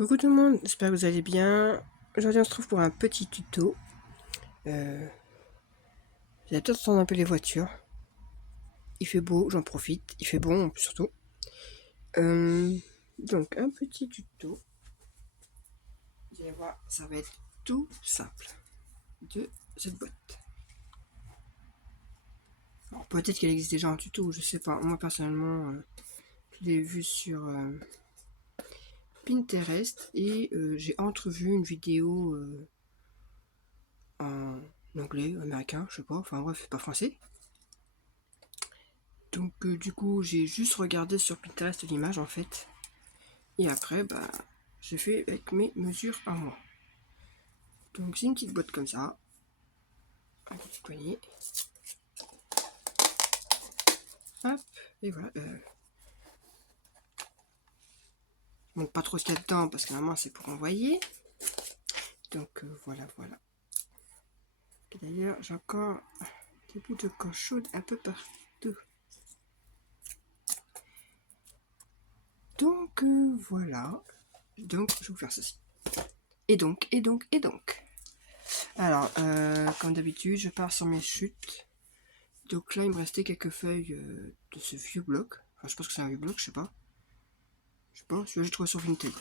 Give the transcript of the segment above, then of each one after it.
Coucou tout le monde, j'espère que vous allez bien. Aujourd'hui on se trouve pour un petit tuto. Vous allez peut-être entendre un peu les voitures. Il fait beau, j'en profite. Il fait bon surtout. Donc un petit tuto. Vous allez voir, ça va être tout simple de cette boîte. Alors peut-être qu'elle existe déjà en tuto, je sais pas. Moi personnellement, je l'ai vu sur Pinterest et j'ai entrevu une vidéo en anglais, américain, je sais pas. Enfin bref, c'est pas français. Donc du coup j'ai juste regardé sur Pinterest l'image en fait. Et après j'ai fait avec mes mesures à moi. Donc c'est une petite boîte comme ça. Un petit poignet. Hop. Et voilà. Je montre pas trop ce qu'il y a dedans parce que normalement c'est pour envoyer. Donc voilà. Et d'ailleurs j'ai encore des bouts de colle chaude un peu partout. Donc voilà. Donc je vais vous faire ceci. Et donc. Alors, comme d'habitude, je pars sur mes chutes. Donc là, il me restait quelques feuilles de ce vieux bloc. Enfin, je pense que c'est un vieux bloc, je sais pas. Je sais pas, celui-là j'ai trouvé sur Vinted.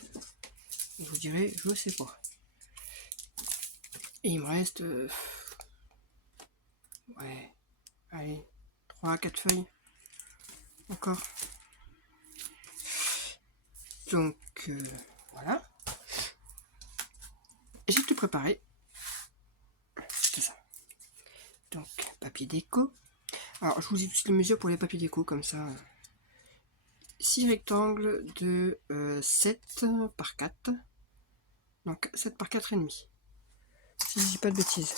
Je vous dirai, je sais pas. Et il me reste... ouais, allez, 3 à 4 feuilles. Encore. Donc, voilà. J'ai tout préparé. C'est ça. Donc, papier déco. Alors, je vous dis toutes les mesures pour les papiers déco, comme ça. 6 rectangles de 7 par 4. Donc, 7 par 4 et demi. Si je dis pas de bêtises.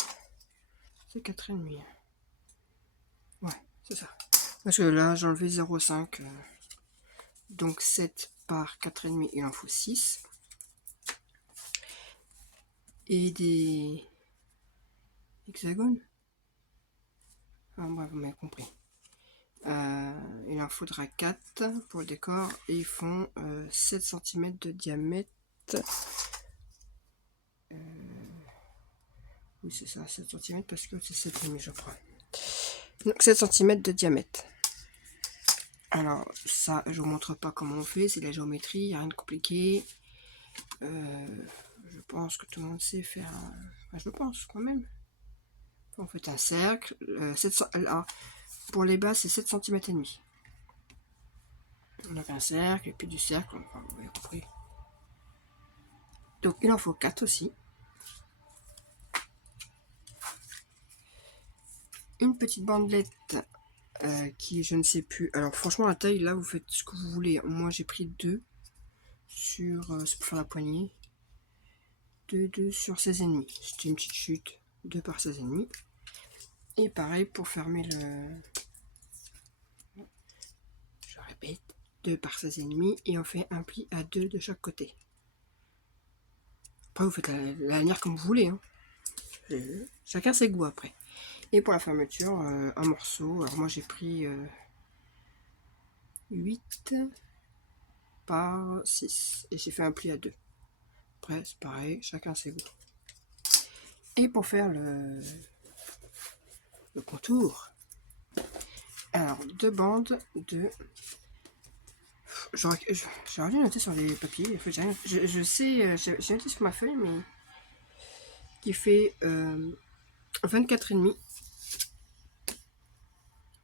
C'est 4 et demi. Ouais, c'est ça. Parce que là, j'ai enlevé 0,5. Donc 7 par 4,5, il en faut 6. Et des hexagones. Ah, bref, vous m'avez compris. Il en faudra 4 pour le décor. Et ils font 7 cm de diamètre. Oui, c'est ça, 7 cm parce que c'est 7,5 je crois. Donc 7 cm de diamètre. Alors ça, je vous montre pas comment on fait, c'est la géométrie, il n'y a rien de compliqué. Je pense que tout le monde sait faire je pense quand même. On fait un cercle. 700... Alors, pour les bas, c'est 7 cm et demi. Donc un cercle, et puis du cercle, enfin, vous avez compris. Donc il en faut 4 aussi. Une petite bandelette qui je ne sais plus. Alors franchement la taille là vous faites ce que vous voulez. Moi j'ai pris 2 sur c'est pour faire la poignée. 2 sur 16,5. C'était une petite chute. 2 par 16,5. Et pareil pour fermer le. Je répète. 2 par 16,5 et on fait un pli à 2 de chaque côté. Après vous faites la lanière comme vous voulez. Hein. Chacun ses goûts après. Et pour la fermeture, un morceau. Alors moi j'ai pris 8 par 6 et j'ai fait un pli à 2. Après c'est pareil, chacun ses goûts. Et pour faire le contour, alors 2 bandes de... J'aurais dû noter sur les papiers. En fait, je sais, j'ai noté sur ma feuille, mais qui fait 24,5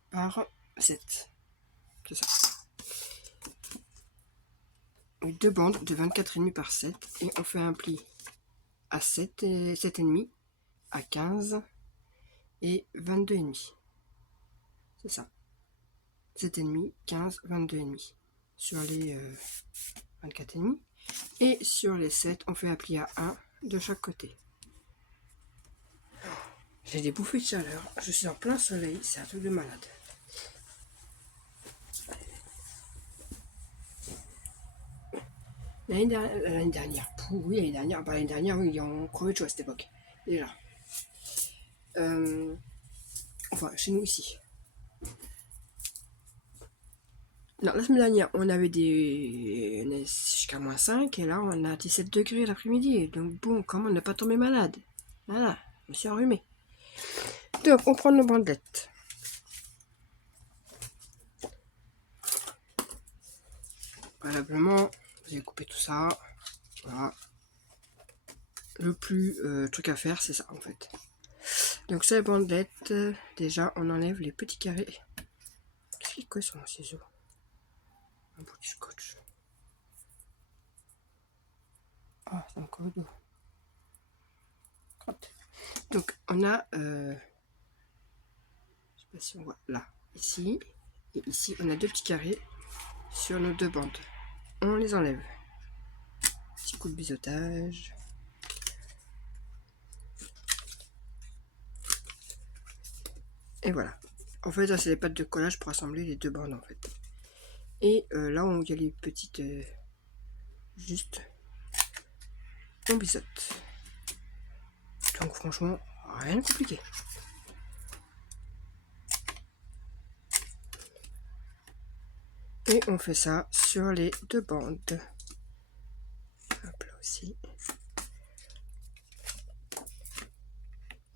par 7. C'est ça. 2 bandes de 24,5 par 7 et on fait un pli à 7 et 7,5, à 15 et 22,5. C'est ça. 7,5, 15, 22,5 sur les 24,5. Et sur les 7, on fait un pli à 1 de chaque côté. J'ai des bouffées de chaleur. Je suis en plein soleil. C'est un truc de malade. L'année dernière, oui, l'année dernière, oui, on crevait de chaud à cette époque. Déjà. Enfin, chez nous ici. Non, la semaine dernière, on avait jusqu'à -5 et là, on a 17 degrés l'après-midi. Donc bon, comment ne pas tomber malade? Voilà, je me suis enrhumée. Donc, on prend nos bandelettes. Préalablement, vous allez couper tout ça. Voilà. Le plus truc à faire, c'est ça en fait. Donc, sur les bandelettes, déjà, on enlève les petits carrés. Qu'est-ce qui colle sur mon ciseau? Un bout de scotch. Ah, c'est encore le dos. Donc, on a, je sais pas si on voit, là, ici, et ici, on a 2 petits carrés sur nos 2 bandes. On les enlève. Petit coup de biseautage. Et voilà. En fait, là, c'est les pattes de collage pour assembler les 2 bandes, en fait. Et là où il y a les petites... juste, on biseaute. Donc, franchement, rien de compliqué. Et on fait ça sur les 2 bandes. Hop là aussi.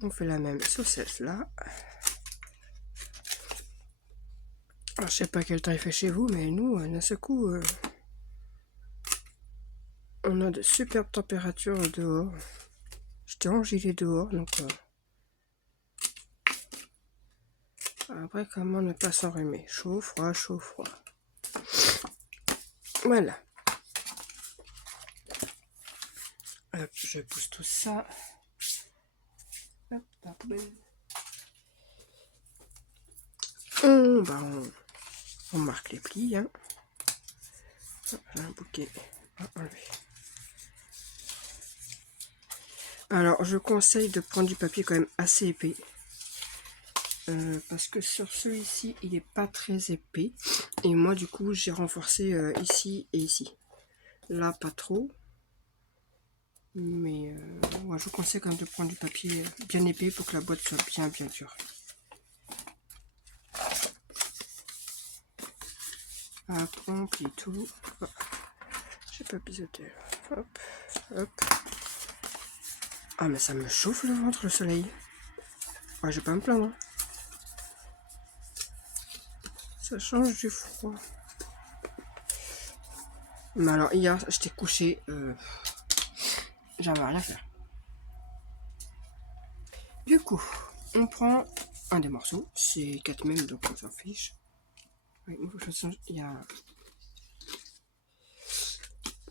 On fait la même sur celle-là. Alors, je sais pas quel temps il fait chez vous, mais nous, d'un seul coup, on a de superbes températures dehors. J'étais en gilet dehors, donc après, comment ne pas s'enrhumer? Chaud, froid, chaud, froid. Voilà. Hop, je pousse tout ça. Hop, la poubelle. On marque les plis. Hein. Hop, un bouquet à enlever. Alors, je conseille de prendre du papier quand même assez épais. Parce que sur celui-ci, il n'est pas très épais. Et moi, du coup, j'ai renforcé ici et ici. Là, pas trop. Mais ouais, je vous conseille quand même de prendre du papier bien épais pour que la boîte soit bien dure. Hop, on plie tout. J'ai pas biseauté. Hop, hop. Ah, mais ça me chauffe le ventre, le soleil. Ouais, je vais pas me plaindre. Hein. Ça change du froid. Mais alors, hier, j'étais couché. J'avais rien à faire. Du coup, on prend un des morceaux. C'est 4 mètres, donc on s'en fiche. Oui, il y a...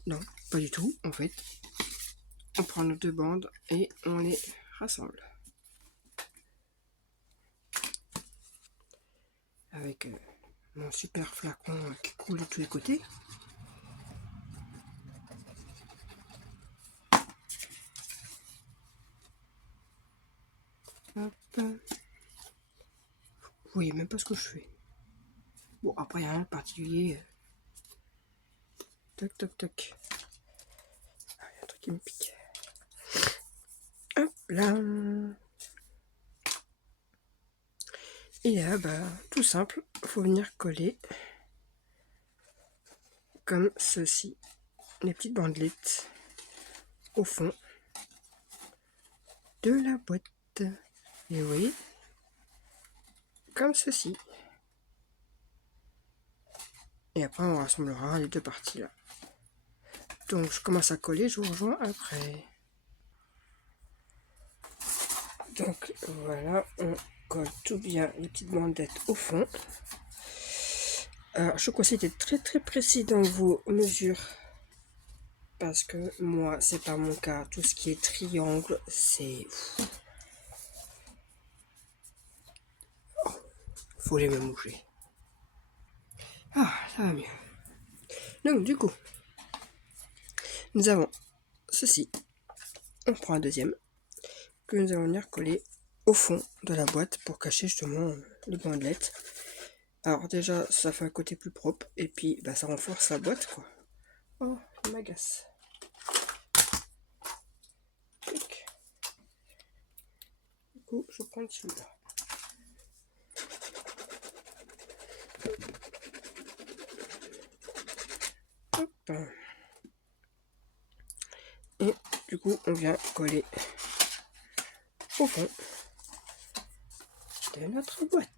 Non, pas du tout, en fait. On prend nos 2 bandes et on les rassemble. Avec mon super flacon qui coule de tous les côtés. Hop. Vous voyez même pas ce que je fais. Bon, après, il n'y a rien de particulier. Toc, toc, toc. Ah, il y a un truc qui me pique. Hop là. Et là, bah, tout simple, faut venir coller comme ceci, les petites bandelettes au fond de la boîte. Et oui, comme ceci. Et après, on rassemblera les 2 parties là. Donc, je commence à coller, je vous rejoins après. Donc, voilà, on colle tout bien les petites bandelettes au fond. Alors, je vous conseille d'être très très précis dans vos mesures. Parce que moi, c'est pas mon cas. Tout ce qui est triangle, c'est... Oh, faut les me moucher. Ah, ça va mieux. Donc, du coup, nous avons ceci. On prend un deuxième que nous allons venir coller au fond de la boîte pour cacher justement les bandelettes. Alors déjà, ça fait un côté plus propre et puis bah, ça renforce la boîte, quoi. Oh, il m'agace. Du coup, je prends celui-là. Et du coup, on vient coller au fond de notre boîte.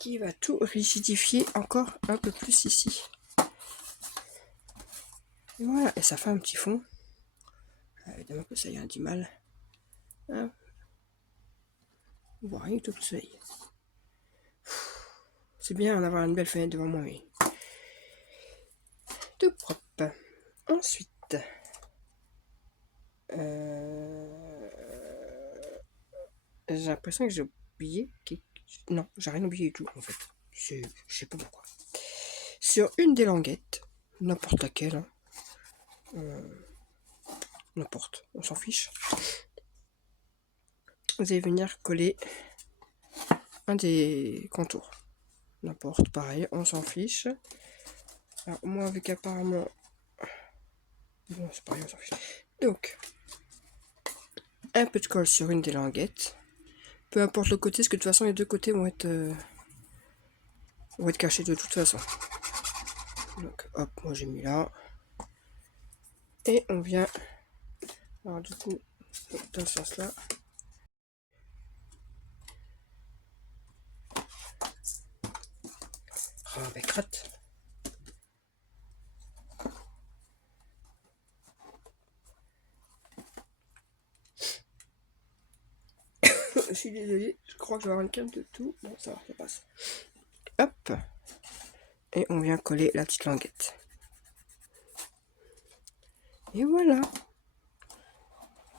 Qui va tout rigidifier encore un peu plus ici. Et voilà, et ça fait un petit fond. Évidemment que ça y a du mal. Hein, on voit rien du tout le soleil. C'est bien d'avoir une belle fenêtre devant moi, mais tout propre. Ensuite, j'ai l'impression que j'ai oublié. Non, j'ai rien oublié du tout en fait. Je sais pas pourquoi. Sur une des languettes, n'importe laquelle, hein, n'importe, on s'en fiche. Vous allez venir coller un des contours. N'importe, pareil, on s'en fiche. Alors, moi, avec apparemment. Bon, c'est pareil, on s'en fiche. Donc, un peu de colle sur une des languettes. Peu importe le côté, parce que de toute façon, les deux côtés vont être cachés de toute façon. Donc, hop, moi j'ai mis là. Et on vient. Alors, du coup, dans ce sens-là. Oh, avec rate. Je suis désolée, je crois que je vais avoir une carte de tout. Bon, ça va, ça passe. Hop. Et on vient coller la petite languette. Et voilà.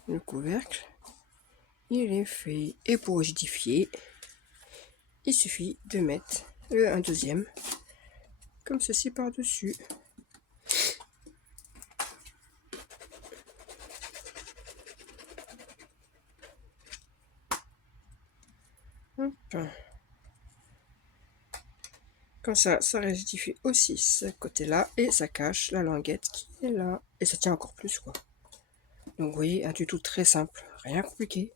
Le couvercle, il est fait. Et pour rigidifier, il suffit de mettre un deuxième, comme ceci par-dessus. Comme ça rigidifie aussi ce côté-là et ça cache la languette qui est là. Et ça tient encore plus, quoi. Donc, vous voyez, un tuto très simple, rien compliqué.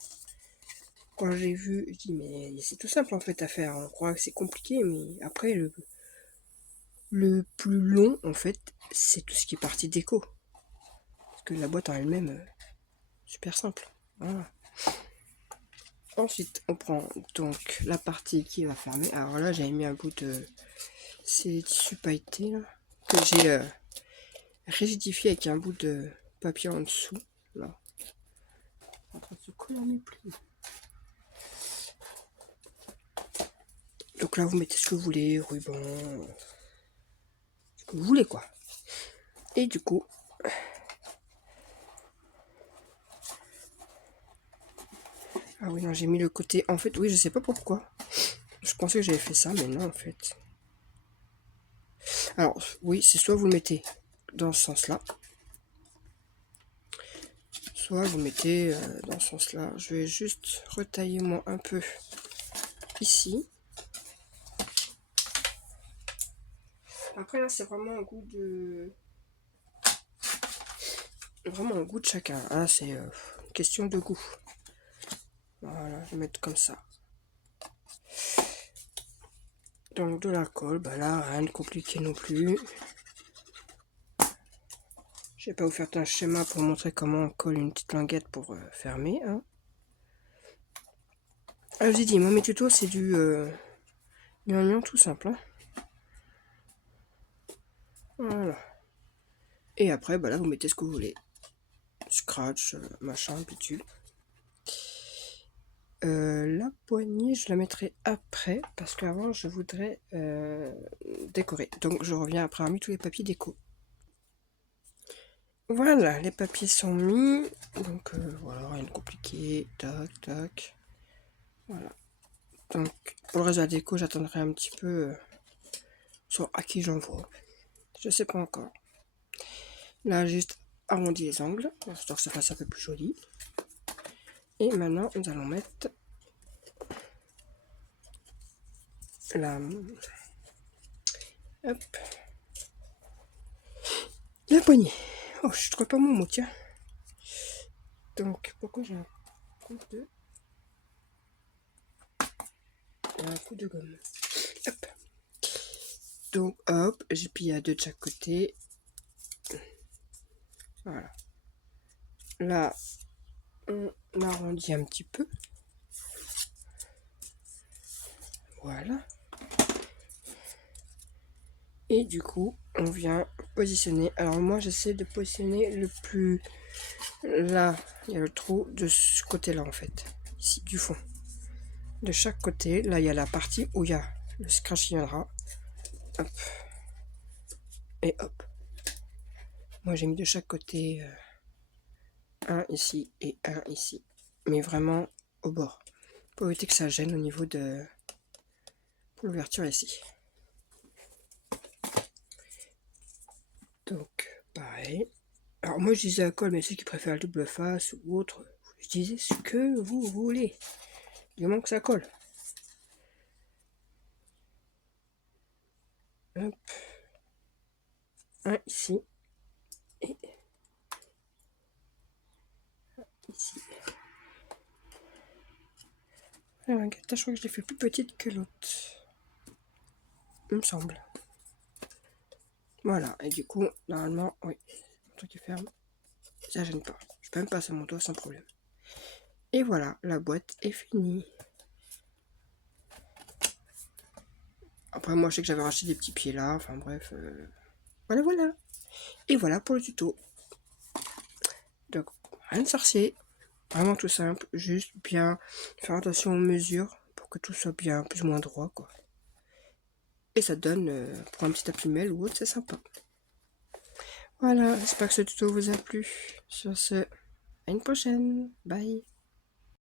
Quand j'ai vu, je dis, mais c'est tout simple en fait à faire. On croit que c'est compliqué, mais après, le plus long, en fait, c'est tout ce qui est partie déco. Parce que la boîte en elle-même, super simple. Voilà. Ensuite, on prend donc la partie qui va fermer. Alors là, j'avais mis un bout de ces tissus pailletés là, que j'ai rigidifié avec un bout de papier en dessous. Là, en train de se coller à mes plis. Donc là, vous mettez ce que vous voulez, ruban, ce que vous voulez quoi. Et du coup, ah oui, non, j'ai mis le côté. En fait, oui, je sais pas pourquoi. Je pensais que j'avais fait ça, mais non, en fait. Alors, oui, c'est soit vous le mettez dans ce sens-là, soit vous mettez dans ce sens-là. Je vais juste retailler moi un peu ici. Après, là, c'est vraiment un goût de. Vraiment un goût de chacun. Hein, c'est une question de goût. Voilà, je vais mettre comme ça. Donc de la colle, bah là, rien de compliqué non plus. Je vais pas vous faire un schéma pour montrer comment on colle une petite languette pour fermer. Hein. Ah, je vous ai dit, moi mes tutos c'est du gnangnan tout simple. Hein. Voilà. Et après, bah là vous mettez ce que vous voulez. Scratch, machin, bidule. La poignée, je la mettrai après parce qu'avant je voudrais décorer. Donc je reviens après avoir mis tous les papiers déco. Voilà, les papiers sont mis. Donc voilà, rien de compliqué. Tac, tac. Voilà. Donc pour le reste de la déco, j'attendrai un petit peu sur à qui j'envoie. Je sais pas encore. Là, juste arrondi les angles, histoire que ça fasse un peu plus joli. Et maintenant, nous allons mettre la... Hop. La poignée. Oh, je trouve pas mon mot, tiens. Donc, pourquoi j'ai un coup de... Un coup de gomme. Hop. Donc hop, j'ai plié à 2 de chaque côté. Voilà. Là, on arrondit un petit peu. Voilà. Et du coup, on vient positionner. Alors moi, j'essaie de positionner le plus... Là, il y a le trou de ce côté-là, en fait. Ici, du fond. De chaque côté, là, il y a la partie où il y a le scratch qui viendra. Hop. Et hop. Moi, j'ai mis de chaque côté un ici et un ici. Mais vraiment au bord. Pour éviter que ça gêne au niveau de l'ouverture ici. Donc, pareil. Alors moi je disais à colle, mais ceux qui préfèrent la double face ou autre, je disais ce que vous voulez. Du moment que ça colle. Hop. Un ici. Et ici. Alors, je crois que je l'ai fait plus petite que l'autre. Il me semble. Voilà, et du coup, normalement, oui, le truc est ferme. Ça gêne pas. Je peux même passer mon doigt sans problème. Et voilà, la boîte est finie. Après, moi, je sais que j'avais racheté des petits pieds là. Enfin, bref. Voilà, voilà. Et voilà pour le tuto. Donc, rien de sorcier. Vraiment tout simple. Juste bien faire attention aux mesures pour que tout soit bien plus ou moins droit, quoi. Et ça donne, pour un petit tapis mail ou autre, c'est sympa. Voilà, j'espère que ce tuto vous a plu. Sur ce, à une prochaine. Bye.